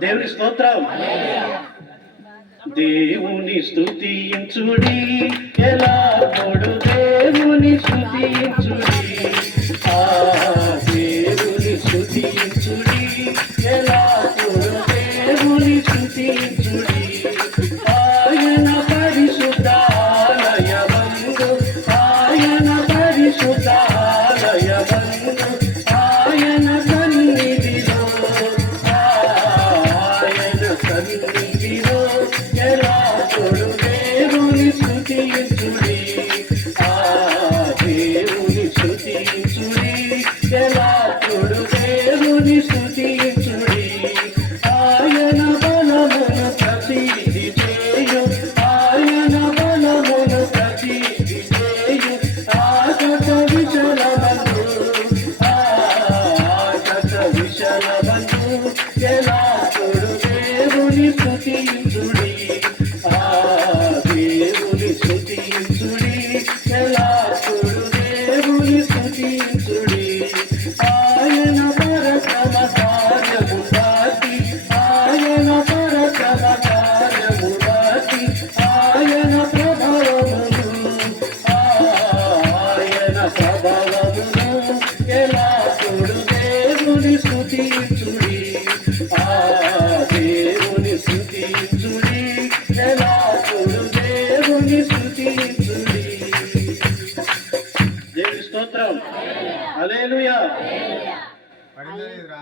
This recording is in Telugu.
దేవుని స్తోత్రం. దేవుని స్తుతించుడి, ఎల్లప్పుడూ దేవుని స్తుతించుడి. ఆ దేవుని స్తుతించుడి, ఎల్లప్పుడూ దేవుని స్తుతించుడి. ఆయన పరిశుద్ధ ఆలయమందు, ఆయన పరిశుద్ధ ఆలయమందు, ఆయన సన్నిధిలో, ఆయన సన్నిధిలో ఎల్లప్పుడూ దేవుని స్తుతించుడి. ఆ దేవుని స్తుతించుడి, ఎల్లప్పుడూ దేవుని స్తుతించుడి. ఆయన బలమును ప్రసిద్ధి చేయు, ఆయన బలమును ప్రసిద్ధి చేయు. ఆకాశ విశాలమందు, ఆకాశ విశాలమందు ఎల్లప్పుడూ దేవుని స్తుతించుడి. ఆ దేవుని స్తుతించుడి, ఎల్లప్పుడూ దేవుని స్తుతించుడి. ఆయన పరక్రమ కార్యము బట్టి, ఆయన పరక్రమ కార్యము బట్టి, ఆయన ప్రభావమును, ఆయన ప్రభావమును ఎల్లప్పుడూ దేవుని స్తుతించుడి. ఆ దేవుని స్తుతి